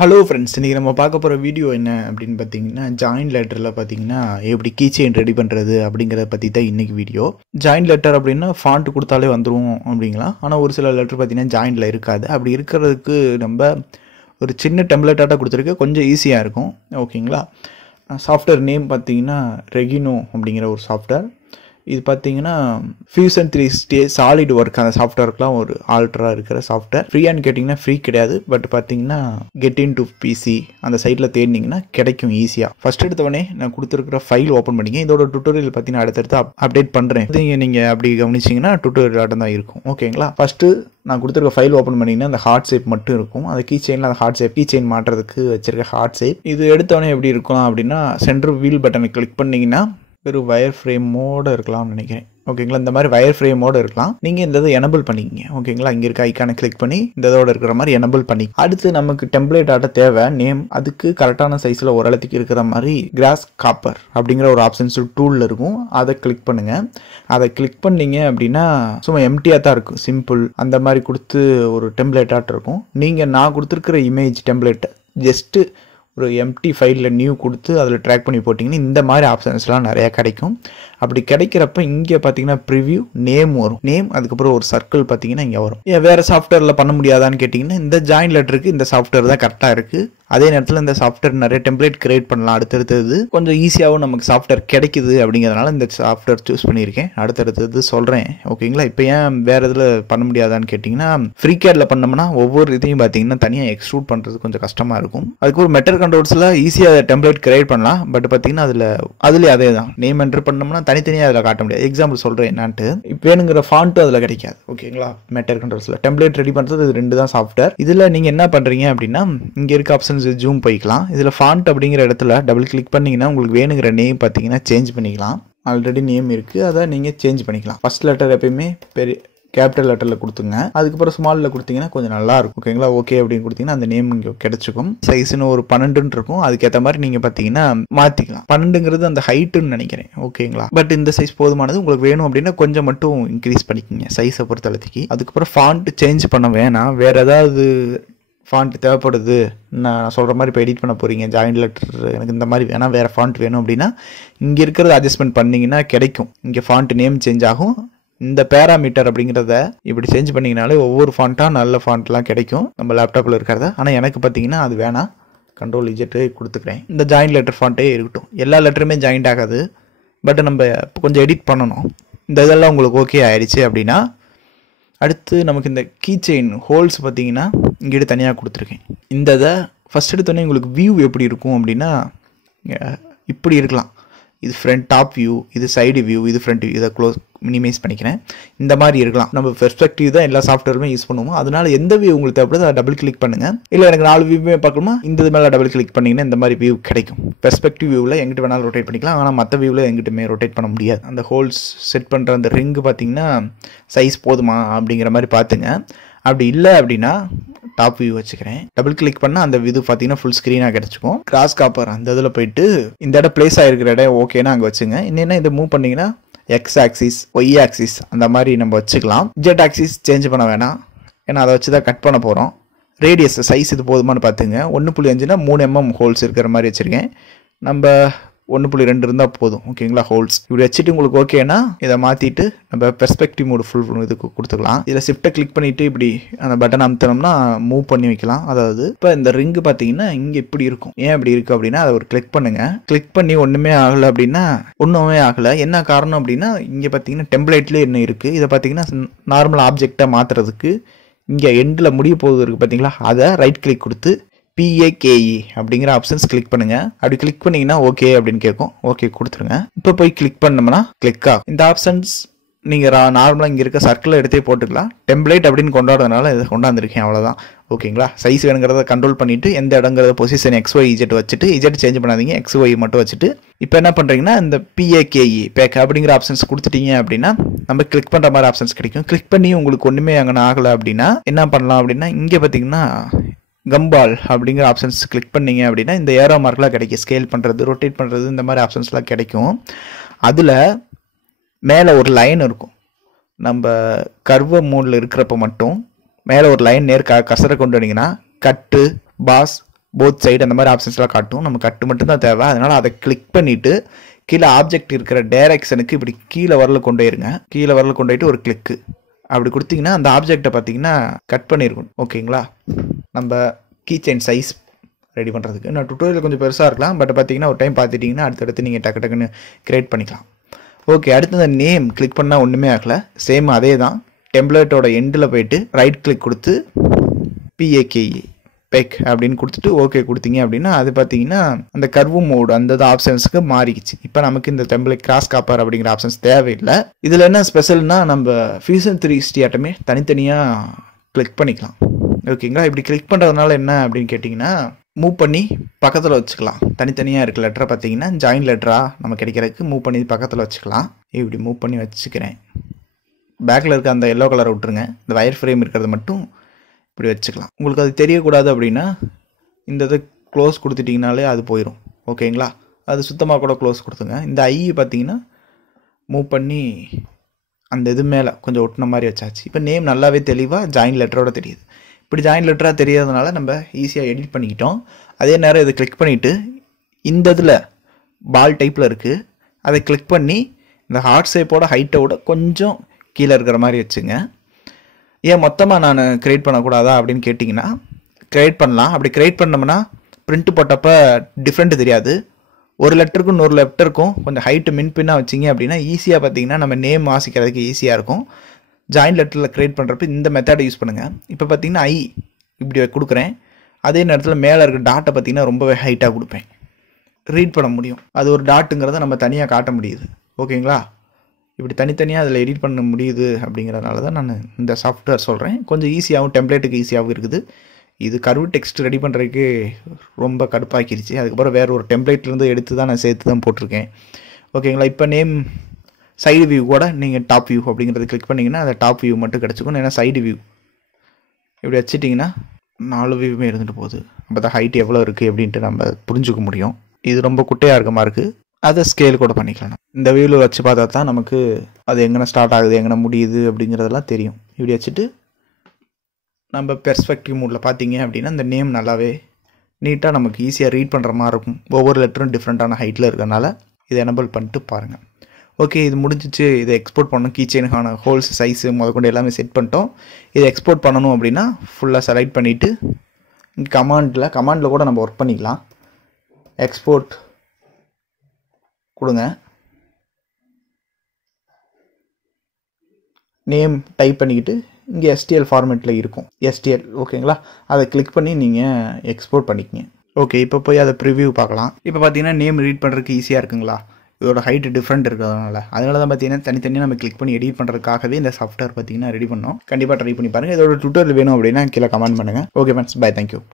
Hello friends, இன்றைக்கி நம்ம பார்க்க போகிற வீடியோ என்ன அப்படின்னு பார்த்தீங்கன்னா, ஜாயின் லெட்டரில் பார்த்தீங்கன்னா எப்படி கீ செயின் ரெடி பண்ணுறது அப்படிங்கிறத பற்றி தான் இன்றைக்கி வீடியோ. ஜாயின் லெட்டர் அப்படின்னா ஃபாண்ட் கொடுத்தாலே வந்துடும் அப்படிங்களா? ஆனால் ஒரு சில லெட்டர் பார்த்தீங்கன்னா ஜாயினில் இருக்காது. அப்படி இருக்கிறதுக்கு நம்ம ஒரு சின்ன டெம்ப்ளேட்டாக கொடுத்துருக்க கொஞ்சம் ஈஸியாக இருக்கும். ஓகேங்களா? சாஃப்ட்வேர் நேம் பார்த்தீங்கன்னா ரெகினோ அப்படிங்கிற ஒரு சாஃப்ட்வேர். இது பார்த்தீங்கன்னா ஃபியூஷன் 360 சாலிட் ஒர்க் அந்த சாஃப்ட்வேர்க்குலாம் ஒரு ஆல்ட்ராக இருக்கிற சாஃப்ட்வேர். ஃப்ரீயானு கேட்டிங்கன்னா ஃப்ரீ கிடையாது. பட் பார்த்தீங்கன்னா கெட் இன் டு பிசி அந்த சைட்டில் தேடினீங்கன்னா கிடைக்கும் ஈஸியாக. ஃபஸ்ட் எடுத்தவொடனே நான் கொடுத்துருக்கிற ஃபைல் ஓப்பன் பண்ணிங்க. இதோட டுட்டோரியல் பார்த்தீங்கன்னா அடுத்தடுத்து அப்டேட் பண்ணுறேன். நீங்கள் அப்படி கவனிச்சிங்கன்னா டுட்டோரியல் தான் இருக்கும். ஓகேங்களா? ஃபஸ்ட்டு நான் கொடுத்துருக்க ஃபைல் ஓப்பன் பண்ணிங்கன்னா அந்த ஹார்ட் ஷேப் மட்டும் இருக்கும். அந்த கீ செயினில் அந்த ஹார்ட் ஷேப் கீ செயின் மாட்டுறதுக்கு வச்சிருக்க ஹார்ட் ஷேப். இது எடுத்தவொடனே எப்படி இருக்கலாம் அப்படின்னா, சென்டர் வீல் பட்டனை கிளிக் பண்ணிங்கன்னா ஒரு வயர் ஃப்ரேமோடு இருக்கலாம்னு நினைக்கிறேன். ஓகேங்களா? இந்த மாதிரி வயர் ஃப்ரேமோடு இருக்கலாம். நீங்கள் இந்த இதை எனபிள் பண்ணிக்கிங்க. ஓகேங்களா? இங்கே இருக்க ஐக்கானை கிளிக் பண்ணி இந்த இதோட இருக்கிற மாதிரி எனபிள் பண்ணி, அடுத்து நமக்கு டெம்ப்ளேட் ஆட்ட தேவை நேம். அதுக்கு கரெக்டான சைஸில் ஓரளவுக்கு இருக்கிற மாதிரி கிராஸ் காப்பர் அப்படிங்கிற ஒரு ஆப்ஷன்ஸ் டூலில் இருக்கும். அதை கிளிக் பண்ணுங்கள். அதை கிளிக் பண்ணிங்க அப்படின்னா சும்மா எம்டியாக தான் இருக்கும். சிம்பிள் அந்த மாதிரி கொடுத்து ஒரு டெம்ப்ளேட் ஆட் இருக்கும். நான் கொடுத்துருக்கிற இமேஜ் டெம்ப்ளேட்டை ஜஸ்ட்டு ஒரு எம்டி ஃபைலில் நியூ கொடுத்து அதில் ட்ராக் பண்ணி போட்டிங்கன்னா இந்த மாதிரி ஆப்ஷன்ஸ்லாம் நிறையா கிடைக்கும். அப்படி கிடைக்கிறப்ப இங்கே பார்த்தீங்கன்னா ப்ரிவ்யூ நேம் வரும். நேம் அதுக்கப்புறம் ஒரு சர்க்கிள் பார்த்தீங்கன்னா இங்கே வரும். ஏன் வேறு சாஃப்ட்வேரில் பண்ண முடியாதான்னு கேட்டிங்கன்னா, இந்த ஜாயின் லெட்டருக்கு இந்த சாஃப்ட்வேர் தான் கரெக்டாக இருக்குது. அதே நேரத்தில் இந்த சாஃப்ட்வேர் நிறைய டெம்ப்ளேட் கிரியேட் பண்ணலாம். அடுத்தடுத்தது கொஞ்சம் ஈஸியாகவும் நமக்கு சாஃப்ட்வேர் கிடைக்குது. அப்படிங்கிறதுனால இந்த சாஃப்ட்வேர் சூஸ் பண்ணியிருக்கேன். அடுத்தடுத்தது சொல்கிறேன். ஓகேங்களா? இப்போ ஏன் வேறு இதில் பண்ண முடியாதான்னு கேட்டிங்கன்னா, ஃப்ரீ கேடில் பண்ணோம்னா ஒவ்வொரு இதையும் பார்த்தீங்கன்னா தனியாக எக்ஸ்ட்ரூட் பண்ணுறது கொஞ்சம் கஷ்டமாக இருக்கும். அதுக்கு ஒரு மெட்டர் கண்ட்ரோல்ஸில் ஈஸியாக டெம்ப்ளேட் கிரியேட் பண்ணலாம். பட் பார்த்தீங்கன்னா அதுலேயே அதே தான் நேம் என்ட்ரு பண்ணோம்னா தனித்தனியாக அதில் காட்ட முடியாது. எக்ஸாம்பிள் சொல்கிறேன் என்னான்ட்டு. இப்போ வேணுங்கிற ஃபாண்ட்டும் அதில் கிடைக்காது. ஓகேங்களா? மெட்டர் கண்ட்ரோல்ஸில் டெம்ப்ளேட் ரெடி பண்ணுறது இது 2 தான் சாஃப்ட்வேர். இதில் நீங்கள் என்ன பண்ணுறீங்க அப்படின்னா, இங்கே இருக்க ஆப்ஷன்ஸ் ஜூம் போய்க்கலாம். இதில் ஃபாண்ட் அப்படிங்கிற இடத்துல டபுள் கிளிக் பண்ணிங்கன்னா உங்களுக்கு வேணுங்கிற நேம் பார்த்தீங்கன்னா சேஞ்ச் பண்ணிக்கலாம். ஆல்ரெடி நேம் இருக்குது, அதை நீங்கள் சேஞ்ச் பண்ணிக்கலாம். ஃபர்ஸ்ட் லெட்டர் எப்பயுமே பெரிய கேபிட்டல் லெட்டரில் கொடுத்துங்க. அதுக்கப்புறம் ஸ்மாலில் கொடுத்தீங்கன்னா கொஞ்சம் நல்லா இருக்கும். ஓகேங்களா? ஓகே அப்படின்னு கொடுத்தீங்கன்னா அந்த நேம் இங்கே கிடைச்சிக்கும். சைஸ்னு ஒரு 12 இருக்கும். அதுக்கேற்ற மாதிரி நீங்கள் பார்த்தீங்கன்னா மாற்றிக்கலாம். 12ங்கிறது அந்த ஹைட்டுன்னு நினைக்கிறேன். ஓகேங்களா? பட் இந்த சைஸ் போதுமானது. உங்களுக்கு வேணும் அப்படின்னா கொஞ்சம் மட்டும் இன்க்ரீஸ் பண்ணிக்கோங்க சைஸை பொறுத்தளவுக்கு. அதுக்கப்புறம் ஃபாண்ட் சேஞ்ச் பண்ண வேணாம். வேறு ஏதாவது ஃபாண்ட் தேவைப்படுது, நான் சொல்கிற மாதிரி இப்போ எடிட் பண்ண போகிறீங்க ஜாயின் லெட்டர், எனக்கு இந்த மாதிரி வேணால் வேறு ஃபாண்ட் வேணும் அப்படின்னா இங்கே இருக்கிறத அட்ஜஸ்ட்மெண்ட் பண்ணிங்கன்னா கிடைக்கும். இங்கே ஃபாண்ட் நேம் சேஞ்ச் ஆகும். இந்த பேராமீட்டர் அப்படிங்கிறத இப்படி சேஞ்ச் பண்ணிங்கனாலே ஒவ்வொரு ஃபாண்ட்டாக நல்ல ஃபாண்ட்லாம் கிடைக்கும் நம்ம லேப்டாப்பில் இருக்கிறத. ஆனால் எனக்கு பார்த்தீங்கன்னா அது வேணாம். கண்ட்ரோல் இஜெட்டு கொடுத்துக்கிறேன். இந்த ஜாயின் லெட்டர் ஃபாண்ட்டே இருக்கட்டும். எல்லா லெட்டருமே ஜாயிண்ட் ஆகாது. பட் நம்ம கொஞ்சம் எடிட் பண்ணணும். இந்த இதெல்லாம் உங்களுக்கு ஓகே ஆயிடுச்சு அப்படின்னா அடுத்து நமக்கு இந்த கீ செயின் ஹோல்ஸ் பார்த்தீங்கன்னா இங்கே தனியாக கொடுத்துருக்கேன். இந்த இதை ஃபஸ்ட் எடுத்தோடனே உங்களுக்கு வியூ எப்படி இருக்கும் அப்படின்னா இப்படி இருக்கலாம். இது ஃப்ரண்ட் டாப் வியூ, இது சைடு வியூ, இது ஃப்ரண்ட் வியூ. இதை மினிமைஸ் பண்ணிக்கிறேன். இந்த மாதிரி இருக்கலாம். நம்ம பெர்ஸ்பெக்டிவ் தான் எல்லா சாஃப்ட்வேருமே யூஸ் பண்ணுவோம். அதனால எந்த வியூ உங்களுக்கு தேவைப்படுது அதை டபுள் கிளிக் பண்ணுங்கள். இல்லை எனக்கு 4 வியூவே பார்க்கணுமா, இந்த இது மேலே டபுள் கிளிக் பண்ணிங்கன்னா இந்த மாதிரி வியூ கிடைக்கும். பெர்ஸ்பெக்டிவ் வியூவில் எங்கிட்ட வேணாலும் ரொட்டேட் பண்ணிக்கலாம். ஆனால் மற்ற வியூவில் எங்கிட்டுமே ரொட்டேட் பண்ண முடியாது. அந்த ஹோல்ஸ் செட் பண்ணுற அந்த ரிங்கு பார்த்தீங்கன்னா சைஸ் போதுமா அப்படிங்கிற மாதிரி பார்த்துங்க. அப்படி இல்லை அப்படின்னா டாப் வியூ வச்சுக்கிறேன். டபுள் கிளிக் பண்ணால் அந்த இது பார்த்தீங்கன்னா ஃபுல் ஸ்க்ரீனாக கிடச்சிக்கும். கிராஸ் காப்பர் அந்த இதில் போயிட்டு இந்த இடம் பிளேஸ் ஆகிருக்கிற இடம் ஓகேனா அங்கே வச்சுங்க. இன்னும் இதை மூவ் பண்ணிங்கன்னா எக்ஸ் ஆக்சிஸ், ஒய் ஆக்சிஸ் அந்த மாதிரி நம்ம வச்சுக்கலாம். ஜெட் ஆக்சிஸ் சேஞ்ச் பண்ண வேணாம். ஏன்னா அதை வச்சு தான் கட் பண்ண போகிறோம். ரேடியஸ் சைஸ் இது போதுமானு பார்த்துங்க. 1.5னா 3 mm ஹோல்ஸ் இருக்கிற மாதிரி வச்சுருக்கேன். நம்ம 1.2 இருந்தால் போதும். ஓகேங்களா? ஹோல்ஸ் இப்படி வச்சுட்டு உங்களுக்கு ஓகேனா இதை மாற்றிட்டு நம்ம பெர்ஸ்பெக்டிவ் மோடு ஃபுல் இதுக்கு கொடுத்துக்கலாம். இதில் ஷிஃப்ட்டை கிளிக் பண்ணிவிட்டு இப்படி அந்த பட்டன் அமுத்தினோம்னா மூவ் பண்ணி வைக்கலாம். அதாவது இப்போ இந்த ரிங்கு பார்த்தீங்கன்னா இங்கே இப்படி இருக்கும். ஏன் இப்படி இருக்குது அப்படின்னா அதை ஒரு கிளிக் பண்ணுங்கள். கிளிக் பண்ணி ஒன்றுமே ஆகலை அப்படின்னா ஒன்றுமே ஆகலை. என்ன காரணம் அப்படின்னா இங்கே பார்த்தீங்கன்னா டெம்ப்ளேட்லேயே என்ன இருக்குது. இதை பார்த்தீங்கன்னா நார்மல் ஆப்ஜெக்டாக மாற்றுறதுக்கு இங்கே எண்டில் முடிய போகுது இருக்குது பார்த்தீங்களா, அதை ரைட் கிளிக் கொடுத்து PAKE அப்படிங்கிற ஆப்ஷன்ஸ் கிளிக் பண்ணுங்க. அப்படி கிளிக் பண்ணீங்கன்னா ஓகே அப்படின்னு கேட்கும். ஓகே கொடுத்துருங்க. இப்போ போய் கிளிக் பண்ணோம்னா கிளிக் ஆகும். இந்த ஆப்ஷன்ஸ் நீங்கள் நார்மலாக இங்கே இருக்க சர்க்கிளை எடுத்தே போட்டுக்கலாம். டெம்ப்ளேட் அப்படின்னு கொண்டாடுறதுனால இதை கொண்டாந்துருக்கேன். அவ்வளோதான். ஓகேங்களா? சைஸ் வேணுங்கிறத கண்ட்ரோல் பண்ணிவிட்டு எந்த இடங்கிறத பொசிஷன் XY Z வச்சுட்டு Z சேஞ்ச் பண்ணாதீங்க, XY மட்டும் வச்சுட்டு இப்போ என்ன பண்ணுறீங்கன்னா இந்த PAKE பேக் அப்படிங்கிற ஆப்ஷன்ஸ் கொடுத்துட்டீங்க அப்படின்னா நம்ம கிளிக் பண்ணுற மாதிரி ஆப்ஷன்ஸ் கிடைக்கும். கிளிக் பண்ணி உங்களுக்கு ஒன்றுமே அங்கே ஆகலை அப்படின்னா என்ன பண்ணலாம் அப்படின்னா இங்கே பார்த்தீங்கன்னா கம்பால் அப்படிங்கிற ஆப்ஷன்ஸ் கிளிக் பண்ணிங்க அப்படின்னா இந்த ஏரோ மார்க்லாம் கிடைக்கும். ஸ்கேல் பண்ணுறது, ரொட்டேட் பண்ணுறது, இந்த மாதிரி ஆப்ஷன்ஸ்லாம் கிடைக்கும். அதில் மேலே ஒரு லைன் இருக்கும். நம்ம கர்வ மோடில் இருக்கிறப்ப மட்டும் மேலே ஒரு லைன் கர்சரை கொண்டு வந்தீங்கன்னா கட்டு, பாஸ், போத் சைடு அந்த மாதிரி ஆப்ஷன்ஸ்லாம் காட்டும். நம்ம கட்டு மட்டும்தான் தேவை. அதனால் அதை கிளிக் பண்ணிவிட்டு கீழே ஆப்ஜெக்ட் இருக்கிற டைரக்ஷனுக்கு இப்படி கீழே வரல கொண்டு போயிருங்க. கீழே வரல கொண்டு போயிட்டு ஒரு கிளிக்கு அப்படி கொடுத்தீங்கன்னா அந்த ஆப்ஜெக்டை பார்த்தீங்கன்னா கட் பண்ணியிருக்கணும். ஓகேங்களா? நம்ம கீ செயின் சைஸ் ரெடி பண்ணுறதுக்கு நான் டுட்டோரியல் கொஞ்சம் பெருசாக இருக்கலாம். பட் பார்த்தீங்கன்னா ஒரு டைம் பார்த்துட்டிங்கன்னா அடுத்தடுத்து நீங்கள் டக்கு டக்குன்னு க்ரியேட் பண்ணிக்கலாம். ஓகே, அடுத்து இந்த நேம் கிளிக் பண்ணால் ஒன்றுமே ஆகலை. சேம் அதே தான். டெம்ப்ளேட்டோட எண்டில் போயிட்டு ரைட் கிளிக் கொடுத்து PAKE பெக் அப்படின்னு கொடுத்துட்டு ஓகே கொடுத்தீங்க அப்படின்னா அது பார்த்தீங்கன்னா அந்த கர்வு மோடு அந்த ஆப்ஷன்ஸுக்கு மாறிடுச்சு. இப்போ நமக்கு இந்த டெம்ப்ளேட் கிராஸ் காப்பர் அப்படிங்கிற ஆப்ஷன்ஸ் தேவையில்லை. இதில் என்ன ஸ்பெஷல்னா நம்ம Fusion 360 ஆட்டமே தனித்தனியாக கிளிக் பண்ணிக்கலாம். ஓகேங்களா? இப்படி கிளிக் பண்ணுறதுனால என்ன அப்படின்னு கேட்டிங்கன்னா மூவ் பண்ணி பக்கத்தில் வச்சுக்கலாம். தனித்தனியாக இருக்க லெட்டரை பார்த்தீங்கன்னா ஜாயின் லெட்டராக நம்ம கிடைக்கிறதுக்கு மூவ் பண்ணி பக்கத்தில் வச்சுக்கலாம். இப்படி மூவ் பண்ணி வச்சுக்கிறேன். பேக்கில் இருக்க அந்த எல்லோ கலரை விட்டுருங்க. இந்த வயர் ஃப்ரேம் இருக்கிறது மட்டும் இப்படி வச்சுக்கலாம். உங்களுக்கு அது தெரியக்கூடாது அப்படின்னா இந்த இதை க்ளோஸ் கொடுத்துட்டிங்கனாலே அது போயிடும். ஓகேங்களா? அது சுத்தமாக கூட க்ளோஸ் கொடுத்துங்க. இந்த ஐ பார்த்தீங்கன்னா மூவ் பண்ணி அந்த இது மேலே கொஞ்சம் ஒட்டின மாதிரி வச்சாச்சு. இப்போ நேம் நல்லாவே தெளிவாக ஜாயின் லெட்டரோட தெரியுது. இப்படி ஜாயின் லெட்டராக தெரியாதனால நம்ம ஈஸியாக எடிட் பண்ணிக்கிட்டோம். அதே நேரம் இதை கிளிக் பண்ணிவிட்டு இந்த இதில் பால் டைப்பில் இருக்குது அதை கிளிக் பண்ணி இந்த ஹார்ட் ஷேப்போட ஹைட்டோட கொஞ்சம் கீழே இருக்கிற மாதிரி வச்சுங்க. ஏன் மொத்தமாக நான் க்ரியேட் பண்ணக்கூடாதா அப்படின்னு கேட்டிங்கன்னா க்ரியேட் பண்ணலாம். அப்படி க்ரியேட் பண்ணோம்னா பிரிண்ட் போட்டப்போ டிஃப்ரெண்ட் தெரியாது. ஒரு லெட்டருக்கும் இன்னொரு லெட்டருக்கும் கொஞ்சம் ஹைட்டு மின்பின்னாக வச்சிங்க அப்படின்னா ஈஸியாக பார்த்தீங்கன்னா நம்ம நேம் வாசிக்கிறதுக்கு ஈஸியாக இருக்கும். ஜாயின் லெட்டரில் க்ரியேட் பண்ணுறப்ப இந்த மெத்தடை யூஸ் பண்ணுங்கள். இப்போ பார்த்தீங்கன்னா ஐ இப்படி கொடுக்குறேன். அதே நேரத்தில் மேலே இருக்க டாட்டை பார்த்தீங்கன்னா ரொம்பவே ஹைட்டாக கொடுப்பேன். ரீட் பண்ண முடியும். அது ஒரு டாட்டுங்கிறத நம்ம தனியாக காட்ட முடியுது. ஓகேங்களா? இப்படி தனித்தனியாக அதில் எடிட் பண்ண முடியுது அப்படிங்கிறதுனால தான் நான் இந்த சாஃப்ட்வேர் சொல்கிறேன். கொஞ்சம் ஈஸியாகவும் டெம்ப்ளேட்டுக்கு ஈஸியாகவும் இருக்குது. இது கர்வ் டெக்ஸ்ட் ரெடி பண்ணுறதுக்கு ரொம்ப கடுப்பாக்கிடுச்சு. அதுக்கப்புறம் வேறு ஒரு டெம்ப்ளேட்லேருந்து எடுத்து தான் நான் சேர்த்து தான் போட்டிருக்கேன். ஓகேங்களா? இப்போ நேம் சைடு வியூ கூட நீங்கள் டாப் வியூ அப்படிங்கிறத கிளிக் பண்ணிங்கன்னா அந்த டாப் வியூ மட்டும் கிடச்சிக்கும். ஏன்னா சைடு வியூ இப்படி வச்சுட்டிங்கன்னா 4 வியூவுமே இருந்துட்டு போகுது. அப்போ தான் ஹைட் எவ்வளோ இருக்குது அப்படின்ட்டு நம்ம புரிஞ்சுக்க முடியும். இது ரொம்ப குட்டையாக இருக்க மாதிரி இருக்குது. அதை ஸ்கேல் கூட பண்ணிக்கலாம். இந்த வியூவில் வச்சு பார்த்தா தான் நமக்கு அது எங்கே ஸ்டார்ட் ஆகுது எங்கே முடியுது அப்படிங்கிறதெல்லாம் தெரியும். இப்படி வச்சுட்டு நம்ம பெர்ஸ்பெக்டிவ் மூடில் பார்த்தீங்க அப்படின்னா இந்த நேம் நல்லாவே நீட்டாக நமக்கு ஈஸியாக ரீட் பண்ணுற மாதிரி இருக்கும். ஒவ்வொரு லெட்டரும் டிஃப்ரெண்ட்டான ஹைட்டில் இருக்கிறனால இதை எனபிள் பண்ணிட்டு பாருங்கள். ஓகே, இது முடிஞ்சிச்சு. இதை எக்ஸ்போர்ட் பண்ணணும். கீ செயினுக்கான ஹோல்ஸ் சைஸு முதற்கொண்டு எல்லாமே செட் பண்ணிட்டோம். இதை எக்ஸ்போர்ட் பண்ணணும் அப்படின்னா ஃபுல்லாக செலக்ட் பண்ணிவிட்டு கமாண்டில் கூட நம்ம ஒர்க் பண்ணிக்கலாம். எக்ஸ்போர்ட் கொடுங்க. நேம் டைப் பண்ணிக்கிட்டு இங்கே STL ஃபார்மேட்டில் இருக்கும். STL ஓகேங்களா? அதை கிளிக் பண்ணி நீங்கள் எக்ஸ்போர்ட் பண்ணிக்கங்க. ஓகே, இப்போ போய் அதை ப்ரிவ்யூ பார்க்கலாம். இப்போ பார்த்தீங்கன்னா நேம் ரீட் பண்ணுறதுக்கு ஈஸியாக இருக்குங்களா? இதோட ஹைட் டிஃப்ரெண்ட் இருக்கிறதுனால தான் பார்த்தீங்கன்னா தனித்தனியாக நம்ம கிளிக் பண்ணி எடிட் பண்ணுறதுக்காகவே இந்த சாஃப்ட்வேர் பார்த்தீங்கன்னா ரெடி பண்ணோம். கண்டிப்பாக ட்ரை பண்ணி பாருங்கள். இதோட டுட்டோரியல் வேணும் அப்படின்னா கீழே கமெண்ட் பண்ணுங்கள். Okay friends, bye, thank you.